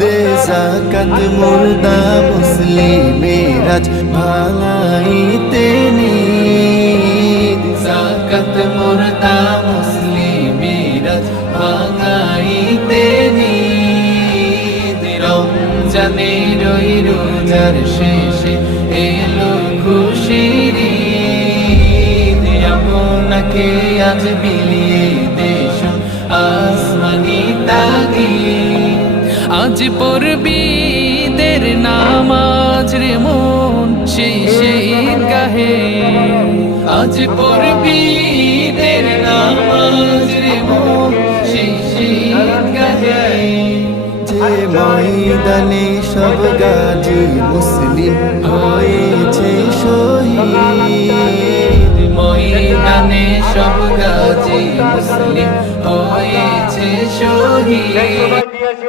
দে যাকাত মুর্দা মুসলিমের আজ ভাঙাইতে নিদ যাকাত মুর্দা মুসলিমের আজ ভাঙাইতে নিদ রমজানের ওই রোজার শেষে এলো খুশির ঈদ আপনাকে আজ বিলিয়ে দেশ আসমানি তাগিদ আজ পড়বি ঈদের নামাজ রে মন সেই গাহে আজ পড়বি ঈদের নামাজ রে মন সেই গাহে যে ময়দানে সব গাজী মুসলিম হয়েছে শহীদ ময়দানে সব গাজী মুসলিম হয়েছে শহীদ।